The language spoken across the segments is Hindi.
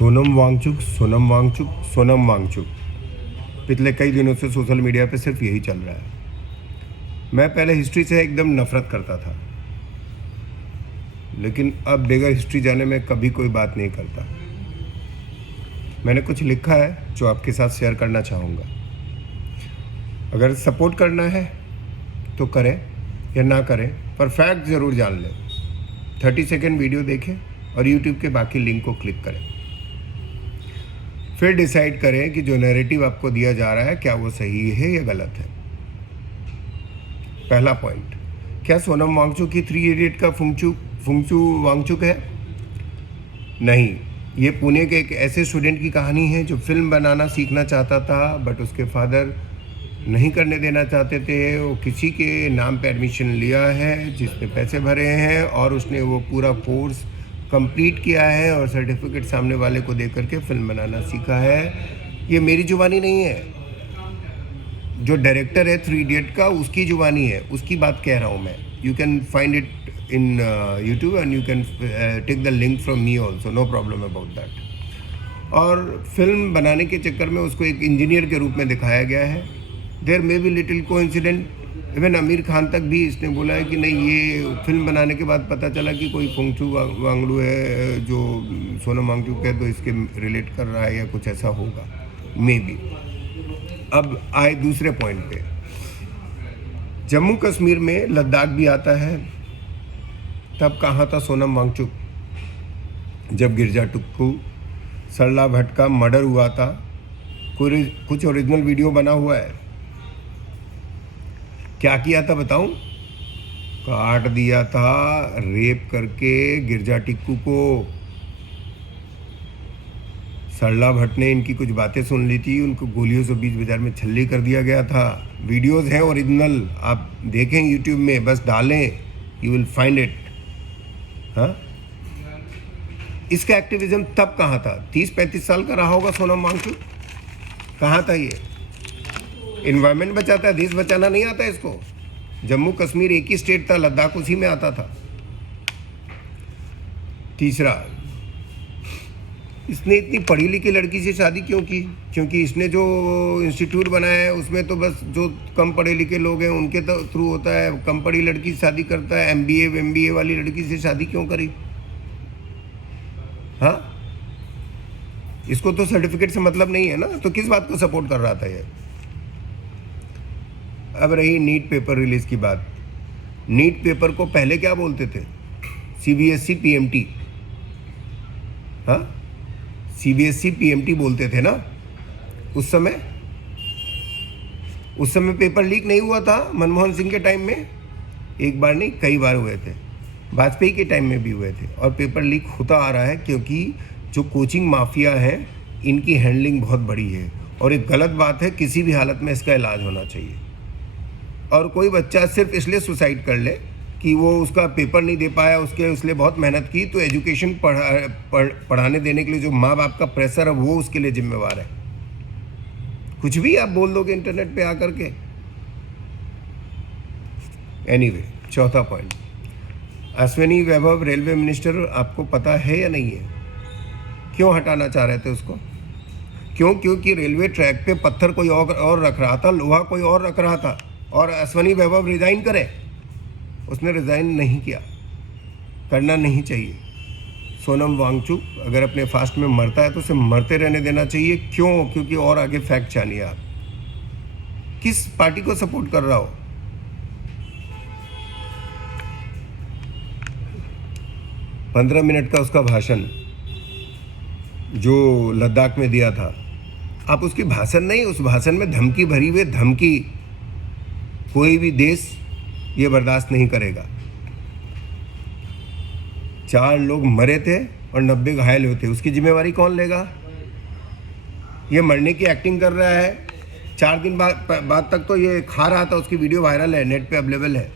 सोनम वांगचुक, सोनम वांगचुक, सोनम वांगचुक। पिछले कई दिनों से सोशल मीडिया पे सिर्फ यही चल रहा है। मैं पहले हिस्ट्री से एकदम नफरत करता था, लेकिन अब बगैर हिस्ट्री जाने में कभी कोई बात नहीं करता। मैंने कुछ लिखा है जो आपके साथ शेयर करना चाहूँगा। अगर सपोर्ट करना है तो करें या ना करें, पर फैक्ट ज़रूर जान लें। 30 सेकेंड वीडियो देखें और यूट्यूब के बाकी लिंक को क्लिक करें। फिर डिसाइड करें कि जो नैरेटिव आपको दिया जा रहा है क्या वो सही है या गलत है। पहला पॉइंट, क्या सोनम वांगचुक की 3 इडियट का फुंगचू वांगचुक है? नहीं, ये पुणे के एक ऐसे स्टूडेंट की कहानी है जो फिल्म बनाना सीखना चाहता था, बट उसके फादर नहीं करने देना चाहते थे। वो किसी के नाम पे एडमिशन लिया है जिसने पैसे भरे हैं, और उसने वो पूरा कोर्स कंप्लीट किया है और सर्टिफिकेट सामने वाले को दे करके फिल्म बनाना सीखा है। ये मेरी जुबानी नहीं है, जो डायरेक्टर है 3 इडियट का उसकी जुबानी है, उसकी बात कह रहा हूँ मैं। You can find it in YouTube and you can take the link from me also, no problem about that. और फिल्म बनाने के चक्कर में उसको एक इंजीनियर के रूप में दिखाया गया है। There may be little coincident, even Aamir Khan तक भी इसने बोला है कि नहीं, ये फिल्म बनाने के बाद पता चला कि कोई फुंगचू वांगड़ू है जो सोनम वांगचुक है, तो इसके रिलेट कर रहा है या कुछ ऐसा होगा, मे बी। अब आए दूसरे पॉइंट पे। जम्मू कश्मीर में लद्दाख भी आता है, तब कहाँ था सोनम वांगचुक जब गिरजा टुक्कू सरला भट्ट का मर्डर हुआ था? कुछ ओरिजिनल वीडियो बना हुआ है। क्या किया था बताऊं? काट दिया था रेप करके गिरजा टिक्कू को। सरला भट्ट ने इनकी कुछ बातें सुन ली थी, उनको गोलियों से बीच बाजार में छल्ली कर दिया गया था। वीडियोस हैं ओरिजिनल, आप देखें यूट्यूब में, बस डालें, यू विल फाइंड इट। हाँ, इसका एक्टिविज्म तब कहाँ था? 30-35 साल का रहा होगा सोनम वांगचुक। कहाँ था ये? इन्वायरमेंट बचाता है, देश बचाना नहीं आता इसको। जम्मू कश्मीर एक ही स्टेट था, लद्दाख उसी में आता था। तीसरा, इसने इतनी पढ़ी लिखी लड़की से शादी क्यों की? क्योंकि इसने जो इंस्टीट्यूट बनाया है उसमें तो बस जो कम पढ़े लिखे लोग हैं उनके तो थ्रू होता है। कम पढ़ी लड़की शादी करता है, MBA वाली लड़की से शादी क्यों करी? हाँ, इसको तो सर्टिफिकेट से मतलब नहीं है ना, तो किस बात को सपोर्ट कर रहा था ये? अब रही नीट पेपर रिलीज की बात। नीट पेपर को पहले क्या बोलते थे? CBSE PMT। हाँ, CBSE PMT बोलते थे ना उस समय पेपर लीक नहीं हुआ था मनमोहन सिंह के टाइम में? एक बार नहीं, कई बार हुए थे। वाजपेयी के टाइम में भी हुए थे, और पेपर लीक होता आ रहा है क्योंकि जो कोचिंग माफिया है इनकी हैंडलिंग बहुत बड़ी है, और एक गलत बात है। किसी भी हालत में इसका इलाज होना चाहिए। और कोई बच्चा सिर्फ इसलिए सुसाइड कर ले कि वो उसका पेपर नहीं दे पाया, उसने बहुत मेहनत की, तो एजुकेशन पढ़ाने देने के लिए जो माँ बाप का प्रेशर है वो उसके लिए जिम्मेवार है। कुछ भी आप बोल दोगे इंटरनेट पे आकर के। एनीवे, चौथा पॉइंट, अश्विनी वैभव रेलवे मिनिस्टर, आपको पता है या नहीं है क्यों हटाना चाह रहे थे उसको? क्यों? क्योंकि रेलवे ट्रैक पे पत्थर कोई और रख रहा था, लोहा कोई और रख रहा था, और अश्विनी वैभव रिज़ाइन करे। उसने रिज़ाइन नहीं किया, करना नहीं चाहिए। सोनम वांगचुक अगर अपने फास्ट में मरता है तो उसे मरते रहने देना चाहिए। क्यों? क्योंकि और आगे फैक्ट जानिए आप। किस पार्टी को सपोर्ट कर रहा हो? पंद्रह मिनट का उसका भाषण जो लद्दाख में दिया था, आप उसकी भाषण नहीं, उस भाषण में धमकी भरी हुई धमकी। कोई भी देश ये बर्दाश्त नहीं करेगा। 4 लोग मरे थे और 90 घायल हुए थे, उसकी जिम्मेवारी कौन लेगा? ये मरने की एक्टिंग कर रहा है। 4 दिन बाद तक तो ये खा रहा था, उसकी वीडियो वायरल है, नेट पे अवेलेबल है?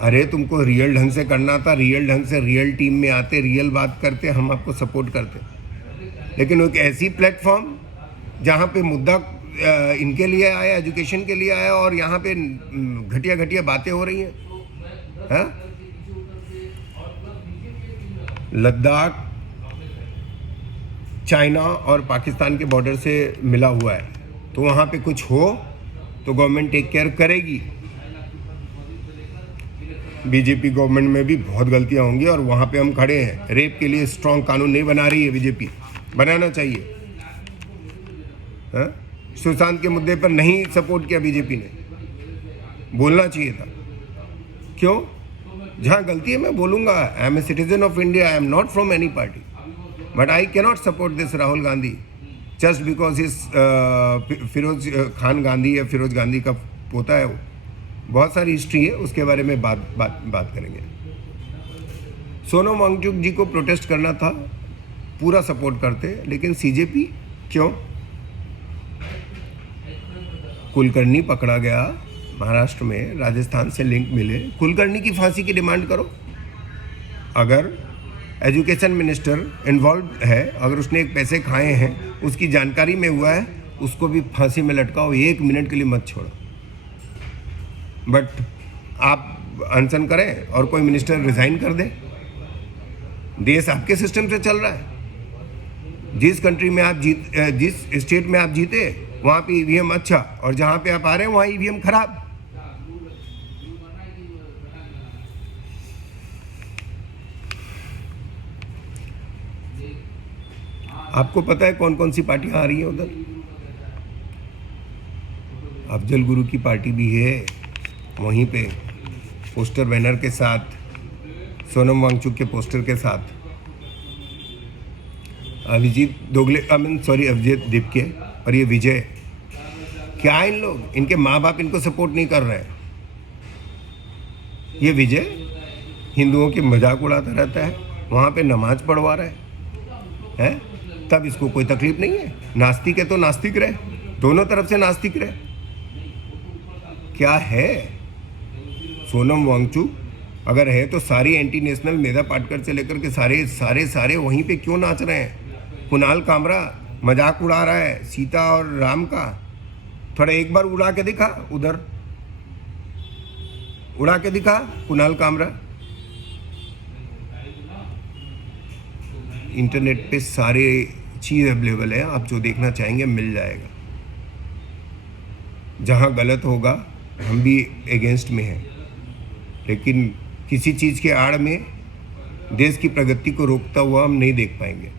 अरे तुमको रियल ढंग से करना था, रियल ढंग से रियल टीम में आते, रियल बात करते, हम आपको सपोर्ट करते। लेकिन एक ऐसी प्लेटफॉर्म जहाँ पे मुद्दा इनके लिए आया, एजुकेशन के लिए आया, और यहाँ पे घटिया बातें हो रही हैं। हाँ, लद्दाख चाइना और पाकिस्तान के बॉर्डर से मिला हुआ है, तो वहाँ पे कुछ हो तो गवर्नमेंट टेक केयर करेगी। बीजेपी गवर्नमेंट में भी बहुत गलतियाँ होंगी और वहाँ पे हम खड़े हैं। रेप के लिए स्ट्रॉन्ग कानून नहीं बना रही है बीजेपी, बनाना चाहिए। हाँ? सुशांत के मुद्दे पर नहीं सपोर्ट किया बीजेपी ने, बोलना चाहिए था। क्यों? जहाँ गलती है मैं बोलूँगा। I am a citizen of India, I am not from any party, but I cannot support this Rahul Gandhi just because is Firoz Khan Gandhi या फिरोज गांधी का पोता है वो। बहुत सारी हिस्ट्री है, उसके बारे में बात करेंगे। सोनम वांगचुक जी को प्रोटेस्ट करना था, पूरा सपोर्ट करते, लेकिन सीजेपी क्यों? कुलकर्णी पकड़ा गया महाराष्ट्र में, राजस्थान से लिंक मिले, कुलकर्णी की फांसी की डिमांड करो। अगर एजुकेशन मिनिस्टर इन्वॉल्व है, अगर उसने एक पैसे खाए हैं, उसकी जानकारी में हुआ है, उसको भी फांसी में लटकाओ, 1 मिनट के लिए मत छोड़ो। बट आप अनशन करें और कोई मिनिस्टर रिजाइन कर दे। देश आपके सिस्टम से चल रहा है। जिस कंट्री में आप जिस स्टेट में आप जीते वहाँ पे ईवीएम अच्छा, और जहाँ पे आप आ रहे हैं वहाँ ईवीएम खराब। आपको पता है कौन कौन सी पार्टियां आ रही हैं उधर? अफजल गुरु की पार्टी भी है वहीं पे, पोस्टर बैनर के साथ, सोनम वांगचुक के पोस्टर के साथ। अभिजीत दोगले अभिजीत दीपके और ये विजय, क्या इन लोग, इनके माँ बाप इनको सपोर्ट नहीं कर रहे हैं। ये विजय हिंदुओं की मजाक उड़ाता रहता है, वहाँ पे नमाज पढ़वा रहा है, तब इसको कोई तकलीफ नहीं है। नास्तिक है तो नास्तिक रहे, दोनों तरफ से नास्तिक रहे। क्या है सोनम वांगचुक अगर है तो सारी एंटी नेशनल, मेधा पाटकर से लेकर के सारे वहीं पे क्यों नाच रहे हैं? कुणाल कामरा मजाक उड़ा रहा है सीता और राम का, थोड़ा एक बार उड़ा के दिखा, उधर उड़ा के दिखा कुणाल कामरा। इंटरनेट पे सारे चीज़ अवेलेबल है, आप जो देखना चाहेंगे मिल जाएगा। जहाँ गलत होगा हम भी अगेंस्ट में हैं, लेकिन किसी चीज़ के आड़ में देश की प्रगति को रोकता हुआ हम नहीं देख पाएंगे।